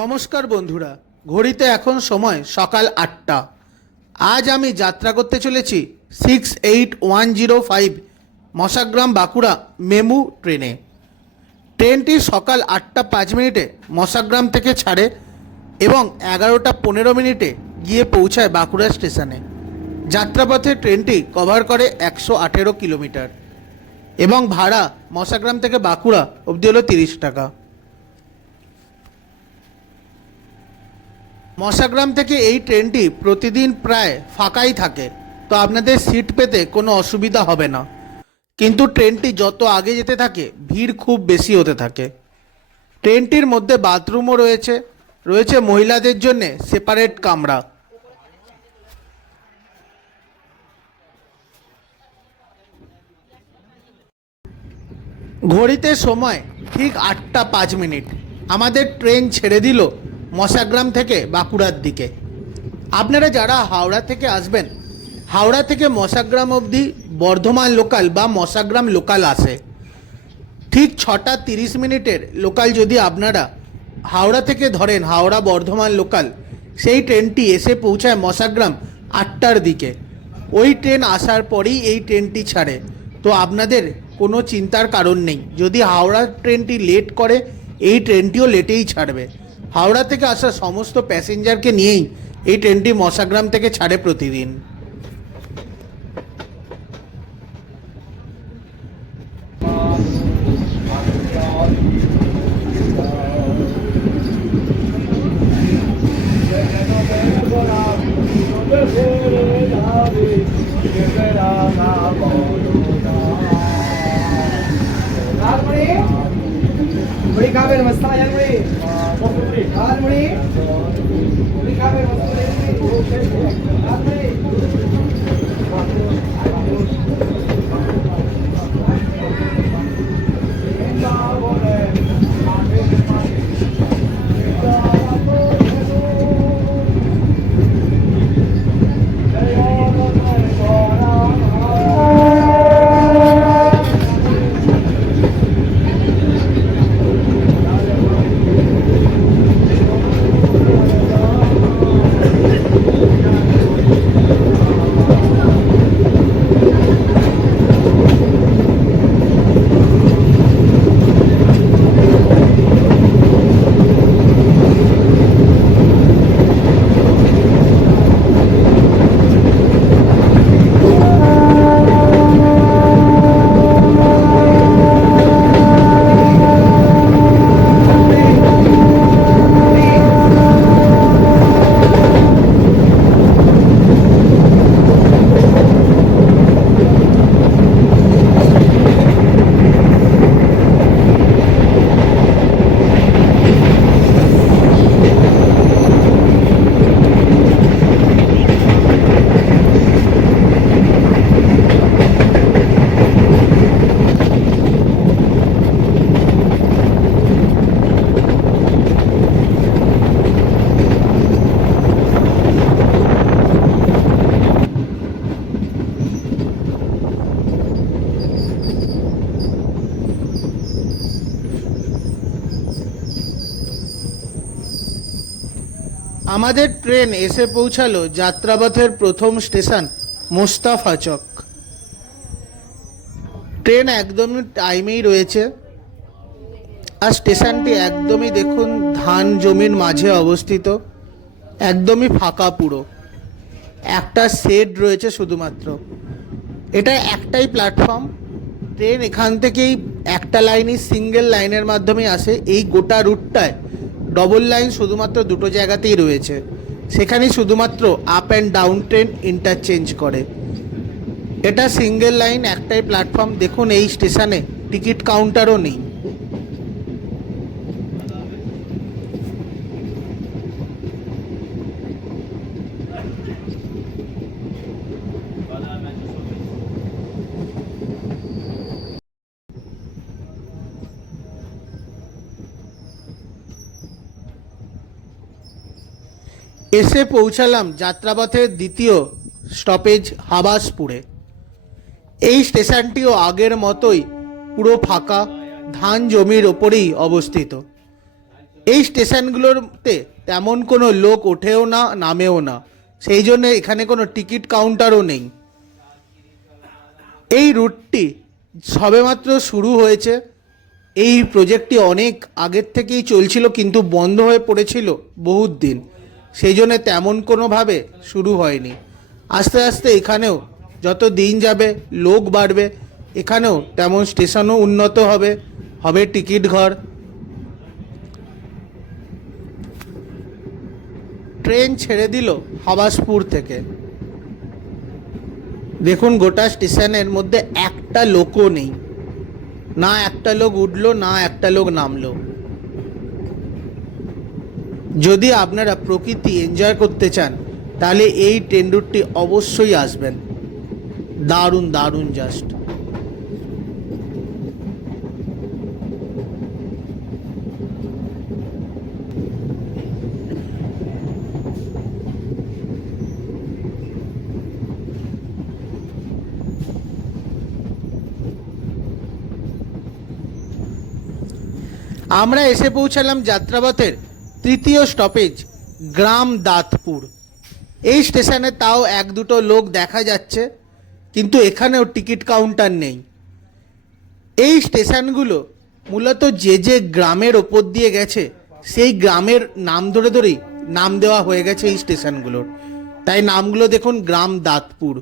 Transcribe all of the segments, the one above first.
নমস্কার বন্ধুরা, ঘড়িতে এখন সময় সকাল ৮টা। আজ আমি যাত্রা করতে চলেছি 68105 মশাগ্রাম বাঁকুড়া মেমু ট্রেনে। ট্রেনটি সকাল ৮টা ৫ মিনিটে মশাগ্রাম থেকে ছাড়ে এবং ১১টা ১৫ মিনিটে গিয়ে পৌঁছায় বাঁকুড়া স্টেশনে। যাত্রাপথে ট্রেনটি কভার করে ১১৮ কিলোমিটার এবং ভাড়া মশাগ্রাম থেকে বাঁকুড়া অবধি হলো ৩০ টাকা। মশাগ্রাম থেকে এই ট্রেনটি প্রতিদিন প্রায় ফাঁকাই থাকে, তো আপনাদের সিট পেতে কোনো অসুবিধা হবে না। কিন্তু ট্রেনটি যত আগে যেতে থাকে ভিড় খুব বেশি হতে থাকে। ট্রেনটির মধ্যে বাথরুমও রয়েছে মহিলাদের জন্য সেপারেট কামরা। ঘড়িতে সময় ঠিক ৮টা ৫ মিনিট। আমাদের ট্রেন ছেড়ে দিল মশাগ্রাম থেকে বাঁকুড়ার দিকে। আপনারা যারা হাওড়া থেকে আসবেন, হাওড়া থেকে মশাগ্রাম অবধি বর্ধমান লোকাল বা মশাগ্রাম লোকাল আসে। ঠিক ৬টা ৩০ মিনিটের লোকাল যদি আপনারা হাওড়া থেকে ধরেন, হাওড়া বর্ধমান লোকাল, সেই ট্রেনটি এসে পৌঁছায় মশাগ্রাম ৮টার দিকে। ওই ট্রেন আসার পরেই এই ট্রেনটি ছাড়ে, তো আপনাদের কোনো চিন্তার কারণ নেই। যদি হাওড়ার ট্রেনটি লেট করে, এই ট্রেনটিও লেটেই ছাড়বে। হাওড়া থেকে আসা সমস্ত প্যাসেঞ্জারকে নিয়েই এই ট্রেনটি মশাগ্রাম থেকে ছাড়ে প্রতিদিন। আমাদের ট্রেন এসে পৌঁছালো যাত্রাপথের প্রথম স্টেশন মোস্তাফাচক। ট্রেন একদমই টাইমেই রয়েছে। আর স্টেশনটি একদমই দেখুন ধান জমির মাঝে অবস্থিত, একদমই ফাঁকা পুরো। একটা শেড রয়েছে শুধুমাত্র। এটা একটাই প্ল্যাটফর্ম। ট্রেন এখান থেকেই একটা লাইনই সিঙ্গেল লাইনের মাধ্যমে আসে। এই গোটা রুটটায় ডবল লাইন শুধুমাত্র দুটো জায়গাতেই রয়েছে, সেখানেই শুধুমাত্র up and down train interchange করে। এটা সিঙ্গেল লাইন, একটাই প্ল্যাটফর্ম। দেখুন এই স্টেশনে টিকিট কাউন্টারও নেই। এসে পৌঁছালাম যাত্রাপথের দ্বিতীয় স্টপেজ হাবাসপুরে। এই স্টেশনটিও আগের মতোই পুরো ফাঁকা, ধান জমির ওপরেই অবস্থিত। এই স্টেশনগুলোতে তেমন কোনো লোক ওঠেও না, নামেও না, সেই জন্য এখানে কোনো টিকিট কাউন্টারও নেই। এই রুটটি সবেমাত্র শুরু হয়েছে। এই প্রজেক্টটি অনেক আগের থেকেই চলছিল, কিন্তু বন্ধ হয়ে পড়েছিল বহুত দিন, সেই জন্য তেমন কোনোভাবে শুরু হয়নি। আস্তে আস্তে এখানেও যত দিন যাবে লোক বাড়বে, এখানেও তেমন স্টেশনও উন্নত হবে, হবে টিকিট ঘর। ট্রেন ছেড়ে দিল হাবাসপুর থেকে। দেখুন গোটা স্টেশনের মধ্যে একটা লোকও নেই, না একটা লোক উঠলো না একটা লোক নামলো। যদি আপনারা প্রকৃতি এনজয় করতে চান তাহলে এই ট্রেন রুটটি অবশ্যই আসবেন। দারুণ দারুণ জাস্ট। আমরা এসে পৌঁছালাম যাত্রাপথের তৃতীয় স্টপেজ গ্রাম দাঁতপুর। এই স্টেশনে তাও এক দুটো লোক দেখা যাচ্ছে, কিন্তু এখানেও টিকিট কাউন্টার নেই। এই স্টেশনগুলো মূলত যে যে গ্রামের ওপর দিয়ে গেছে সেই গ্রামের নাম ধরে ধরেই নাম দেওয়া হয়ে গেছে এই স্টেশনগুলোর, তাই নামগুলো দেখুন গ্রাম দাঁতপুর।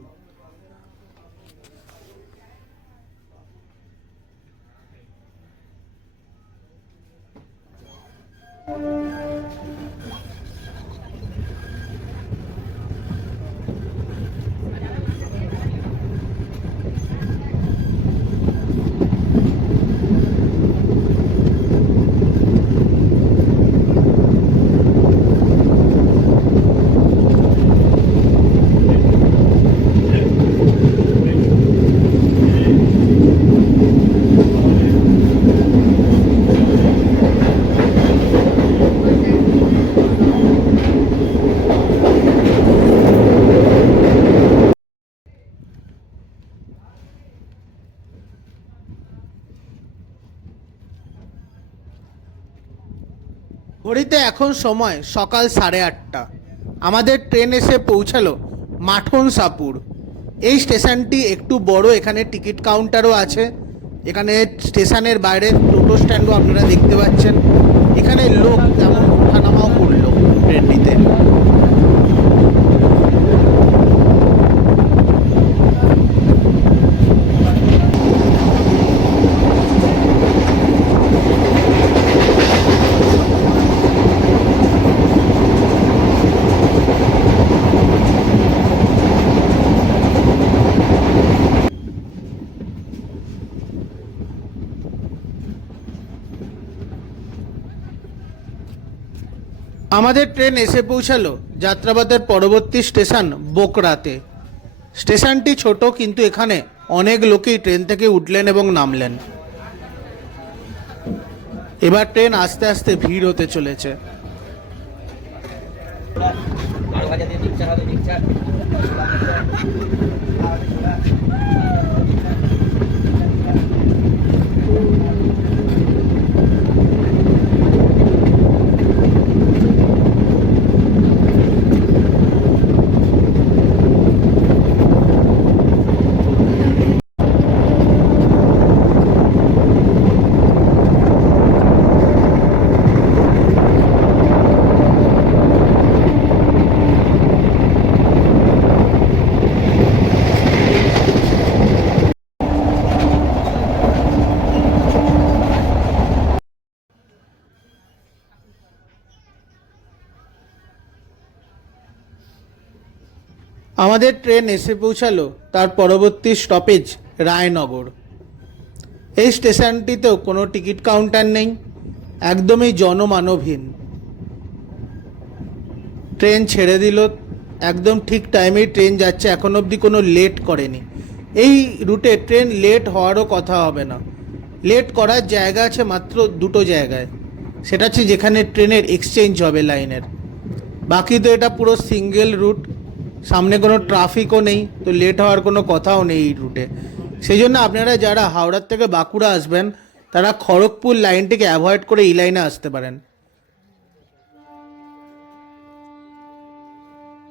ঘড়িতে এখন সময় সকাল 8:30। আমাদের ট্রেন এসে পৌঁছালো মাঠনসাপুর। এই স্টেশনটি একটু বড়, এখানে টিকিট কাউন্টারও আছে। এখানে স্টেশনের বাইরে টোটো স্ট্যান্ডও আপনারা দেখতে পাচ্ছেন। এখানে লোক তেমন ওঠানামাও করলো ট্রেনটিতে। আমাদের ট্রেন এসে পৌঁছালো যাত্রাপথের পরবর্তী স্টেশন বোকরাতে। স্টেশনটি ছোট, কিন্তু এখানে অনেক লোকই ট্রেন থেকে উঠলেন এবং নামলেন। এবার ট্রেন আস্তে আস্তে ভিড় হতে চলেছে। আমাদের ট্রেন এসে পৌঁছালো তার পরবর্তী স্টপেজ রায়নগর। এই স্টেশনটিতেও কোনো টিকিট কাউন্টার নেই, একদমই জনমানবহীন। ট্রেন ছেড়ে দিল, একদম ঠিক টাইমেই ট্রেন যাচ্ছে, এখন অবধি কোনো লেট করেনি। এই রুটে ট্রেন লেট হওয়ারও কথা হবে না। লেট করার জায়গা আছে মাত্র দুটো জায়গায়, সেটা হচ্ছে যেখানে ট্রেনের এক্সচেঞ্জ হবে লাইনের। বাকি তো এটা পুরো সিঙ্গেল রুট, সামনে কোনো ট্রাফিকও নেই, তো লেট হওয়ার কোনো কথাও নেই এই রুটে। সেই জন্য আপনারা যারা হাওড়ার থেকে বাঁকুড়া আসবেন তারা খড়গপুর লাইনটিকে অ্যাভয়েড করে এই লাইনে আসতে পারেন।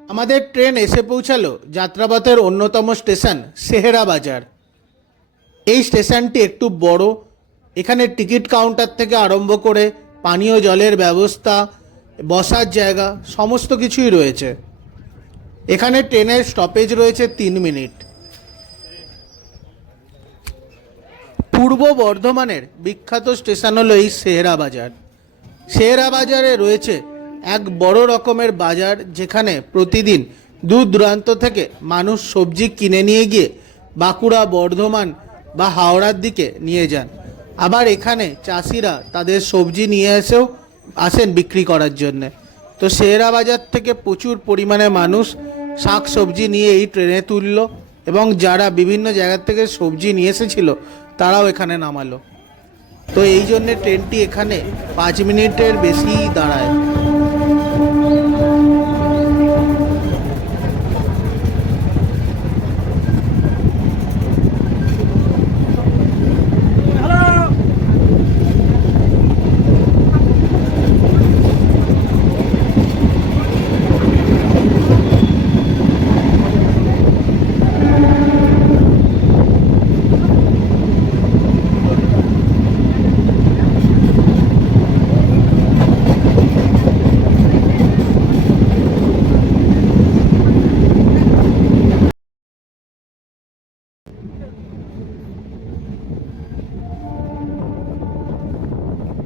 আমাদের ট্রেন এসে পৌঁছালো যাত্রাপথের অন্যতম স্টেশন সেহেরা বাজার। এই স্টেশনটি একটু বড়। এখানে টিকিট কাউন্টার থেকে আরম্ভ করে পানীয় জলের ব্যবস্থা, বসার জায়গা সমস্ত কিছুই রয়েছে। এখানে ট্রেনের স্টপেজ রয়েছে 3 মিনিট। পূর্ব বর্ধমানের বিখ্যাত স্টেশন হলো এই সেহেরা বাজার। সেহেরা বাজারে রয়েছে এক বড় রকমের বাজার, যেখানে প্রতিদিন দূর দূরান্ত থেকে মানুষ সবজি কিনে নিয়ে গিয়ে বাঁকুড়া, বর্ধমান বা হাওড়ার দিকে নিয়ে যান। আবার এখানে চাষিরা তাদের সবজি নিয়ে আসেন বিক্রি করার জন্যে। তো সেহেরা বাজার থেকে প্রচুর পরিমাণে মানুষ শাক সবজি নিয়ে এই ট্রেনে তুলল, এবং যারা বিভিন্ন জায়গা থেকে সবজি নিয়ে এসেছিল তারাও এখানে নামালো। তো এই জন্যে ট্রেনটি এখানে 5 মিনিটের বেশি দাঁড়ায়।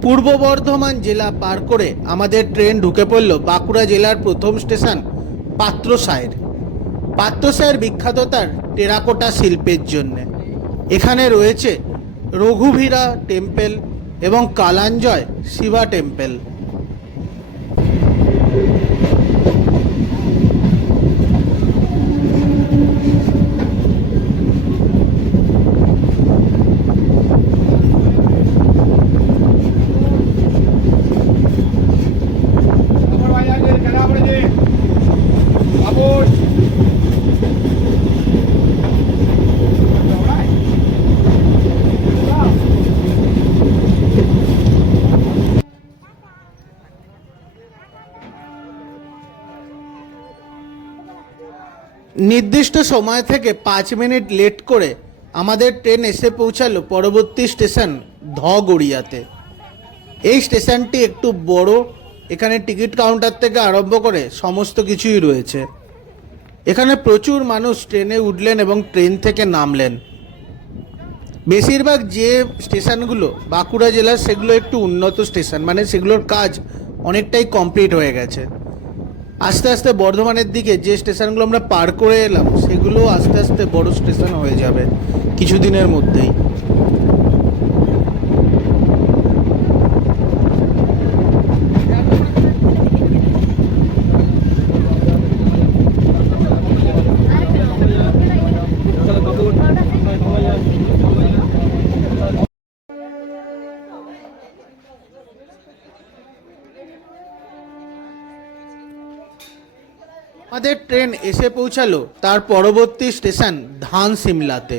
পূর্ব বর্ধমান জেলা পার করে আমাদের ট্রেন ঢুকে পড়ল বাঁকুড়া জেলার প্রথম স্টেশন পাত্রসায়ের। পাত্রসায়ের বিখ্যাত তার টেরাকোটা শিল্পের জন্য। এখানে রয়েছে রঘুবীরা টেম্পল এবং কালাঞ্জয় শিবা টেম্পল। নির্দিষ্ট সময় থেকে 5 মিনিট লেট করে আমাদের ট্রেন এসে পৌঁছালো পরবর্তী স্টেশন ধগড়িয়াতে। এই স্টেশনটি একটু বড়। এখানে টিকিট কাউন্টার থেকে আরম্ভ করে সমস্ত কিছুই রয়েছে। এখানে প্রচুর মানুষ ট্রেনে উঠলেন এবং ট্রেন থেকে নামলেন। বেশিরভাগ যে স্টেশনগুলো বাঁকুড়া জেলার, সেগুলো একটু উন্নত স্টেশন, মানে সেগুলোর কাজ অনেকটাই কমপ্লিট হয়ে গেছে। আস্তে আস্তে বর্ধমানের দিকে যে স্টেশনগুলো আমরা পার করে এলাম, সেগুলো আস্তে আস্তে বড় স্টেশন হয়ে যাবে কিছুদিনের মধ্যেই। আমাদের ট্রেন এসে পৌঁছালো তার পরবর্তী স্টেশন ধানসিমলাতে।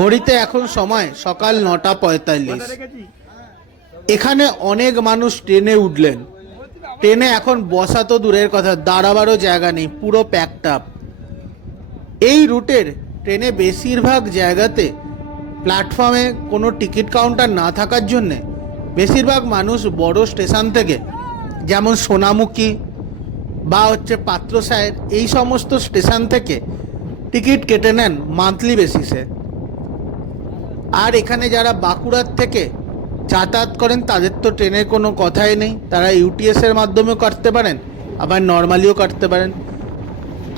ঘড়িতে এখন সময় সকাল 9:45। এখানে অনেক মানুষ ট্রেনে উঠলেন। ট্রেনে এখন বসা তো দূরের কথা, দাঁড়াবারও জায়গা নেই, পুরো প্যাকড আপ। এই রুটের ট্রেনে বেশিরভাগ জায়গাতে প্ল্যাটফর্মে কোনো টিকিট কাউন্টার না থাকার জন্যে বেশিরভাগ মানুষ বড় স্টেশন থেকে, যেমন সোনামুখী বা পাত্রসায়ের, এই সমস্ত স্টেশন থেকে টিকিট কেটে নেন মান্থলি বেসিসে। আর এখানে যারা বাঁকুড়ার থেকে যাতায়াত করেন তাদের তো ট্রেনের কোনো কথাই নেই। তারা ইউটিএসের মাধ্যমেও কাটতে পারেন, আবার নর্মালিও কাটতে পারেন।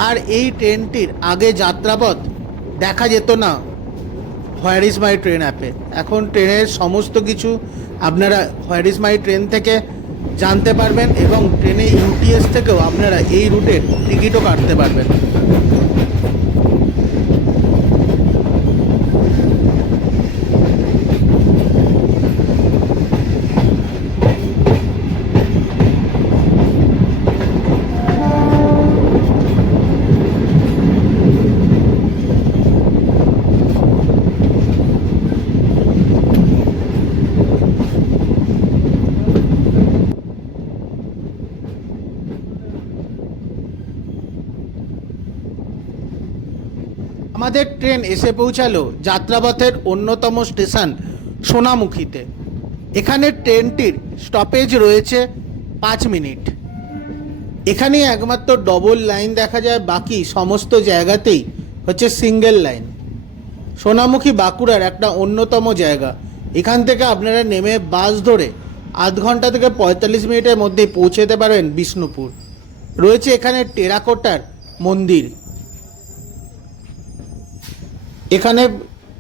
আর এই ট্রেনটির আগে যাত্রাপথ দেখা যেত না হোয়ার ইজ মাই ট্রেন অ্যাপে। এখন ট্রেনের সমস্ত কিছু আপনারা হোয়ার ইজ মাই ট্রেন থেকে জানতে পারবেন, এবং ট্রেনে ইউটিএস থেকেও আপনারা এই রুটের টিকিটও কাটতে পারবেন। আমাদের ট্রেন এসে পৌঁছালো যাত্রাপথের অন্যতম স্টেশন সোনামুখীতে। এখানে ট্রেনটির স্টপেজ রয়েছে 5 মিনিট। এখানেই একমাত্র ডবল লাইন দেখা যায়, বাকি সমস্ত জায়গাতেই হচ্ছে সিঙ্গেল লাইন। সোনামুখী বাঁকুড়ার একটা অন্যতম জায়গা। এখান থেকে আপনারা নেমে বাস ধরে আধ ঘন্টা থেকে 45 মিনিটের মধ্যে পৌঁছে যেতে পারেন বিষ্ণুপুর। রয়েছে এখানে টেরাকোটার মন্দির। এখানে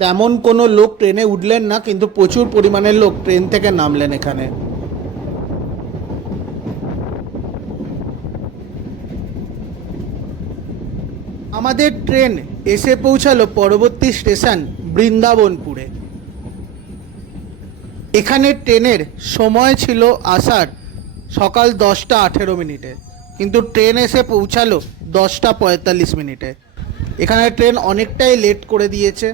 তেমন কোনো লোক ট্রেনে উঠলেন না, কিন্তু প্রচুর পরিমাণের লোক ট্রেন থেকে নামলেন এখানে। আমাদের ট্রেন এসে পৌঁছালো পরবর্তী স্টেশন বৃন্দাবনপুরে। এখানে ট্রেনের সময় ছিল আসার সকাল 10টা 18 মিনিটে, কিন্তু ট্রেন এসে পৌঁছালো 10টা 45 মিনিটে। এখানে ট্রেন অনেকটাই লেট করে দিয়েছে।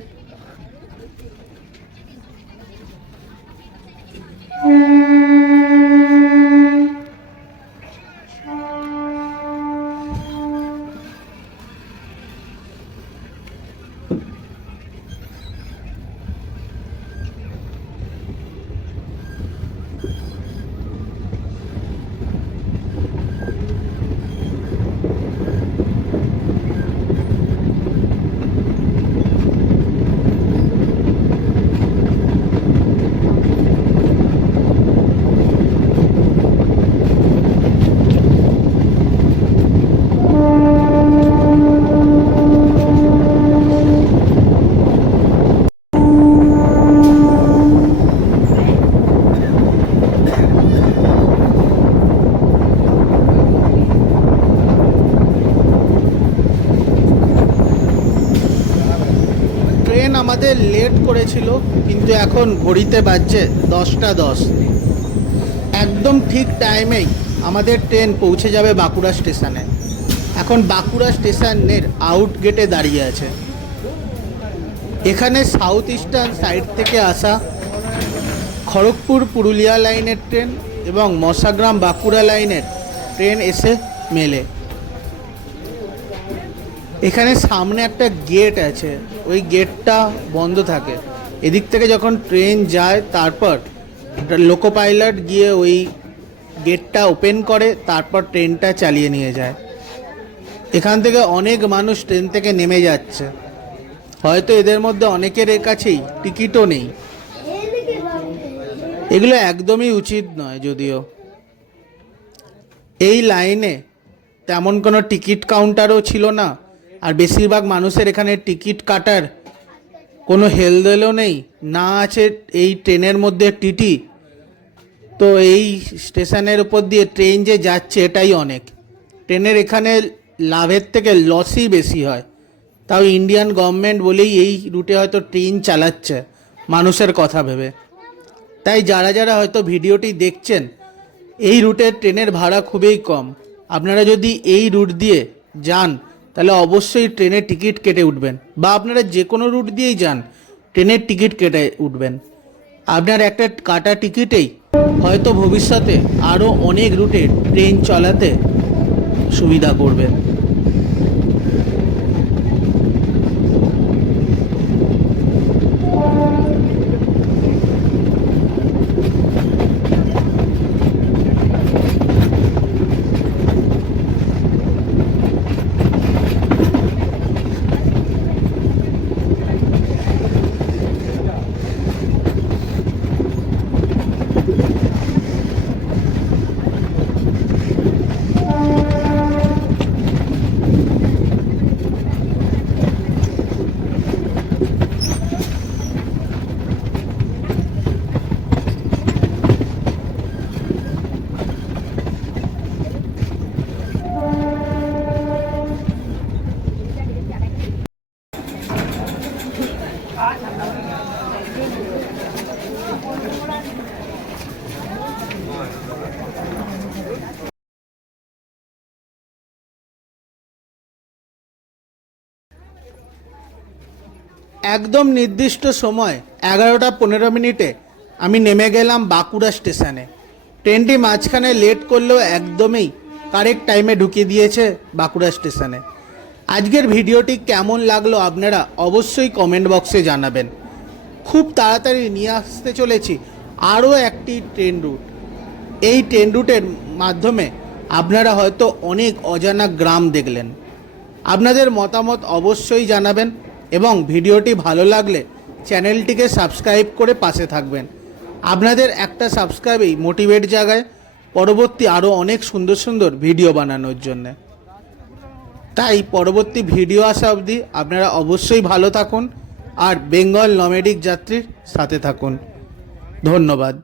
ট্রেন আমাদের লেট করেছিল, কিন্তু এখন ঘড়িতে বাজছে 10টা 10। একদম ঠিক টাইমেই আমাদের ট্রেন পৌঁছে যাবে বাঁকুড়া স্টেশনে। এখন বাঁকুড়া স্টেশনের আউট গেটে দাঁড়িয়ে আছে। এখানে সাউথ ইস্টার্ন সাইড থেকে আসা খড়গপুর পুরুলিয়া লাইনের ট্রেন এবং মশাগ্রাম বাঁকুড়া লাইনের ট্রেন এসে মেলে। এখানে সামনে একটা গেট আছে, ওই গেটটা বন্ধ থাকে। এদিক থেকে যখন ট্রেন যায় তারপর লোকো পাইলট গিয়ে ওই গেটটা ওপেন করে, তারপর ট্রেনটা চালিয়ে নিয়ে যায়। এখান থেকে অনেক মানুষ ট্রেন থেকে নেমে যাচ্ছে। হয়তো এদের মধ্যে অনেকের কাছেই টিকিটও নেই। এগুলো একদমই উচিত নয়। যদিও এই লাইনে তেমন কোনো টিকিট কাউন্টারও ছিল না, আর বেশিরভাগ মানুষের এখানে টিকিট কাটার কোনো হেলদোলও নেই, না আছে এই ট্রেনের মধ্যে টিটি। তো এই স্টেশনের উপর দিয়ে ট্রেন যে যাচ্ছে এটাই অনেক। ট্রেনের এখানে লাভের থেকে লসই বেশি হয়। তাও ইন্ডিয়ান গভর্নমেন্ট বলেই এই রুটে হয়তো ট্রেন চালাচ্ছে মানুষের কথা ভেবে। তাই যারা যারা হয়তো ভিডিওটি দেখছেন, এই রুটের ট্রেনের ভাড়া খুবই কম। আপনারা যদি এই রুট দিয়ে যান তাহলে অবশ্যই ট্রেনের টিকিট কেটে উঠবেন, বা আপনারা যে কোনো রুট দিয়েই যান ট্রেনের টিকিট কেটে উঠবেন। আপনার একটা কাটা টিকিটেই হয়তো ভবিষ্যতে আরও অনেক রুটে ট্রেন চালাতে সুবিধা করবে। একদম নির্দিষ্ট সময় 11টা 15 মিনিটে আমি নেমে গেলাম বাঁকুড়া স্টেশনে। ট্রেনটি মাঝখানে লেট করলেও একদমই কারেক্ট টাইমে ঢুকিয়ে দিয়েছে বাঁকুড়া স্টেশনে। আজকের ভিডিওটি কেমন লাগলো আপনারা অবশ্যই কমেন্ট বক্সে জানাবেন। খুব তাড়াতাড়ি নিয়ে আসতে চলেছি আরও একটি ট্রেন রুট। এই ট্রেন রুটের মাধ্যমে আপনারা হয়তো অনেক অজানা গ্রাম দেখলেন। আপনাদের মতামত অবশ্যই জানাবেন এবং ভিডিওটি ভালো লাগলে চ্যানেলটিকে সাবস্ক্রাইব করে পাশে থাকবেন। আপনাদের একটা সাবস্ক্রাইবেই মোটিভেট জাগায় পরবর্তী আরও অনেক সুন্দর সুন্দর ভিডিও বানানোর জন্য। তাই পরবর্তী ভিডিও আসা অবধি আপনারা অবশ্যই ভালো থাকুন আর বেঙ্গল নমেডিক যাত্রীর সাথে থাকুন। ধন্যবাদ।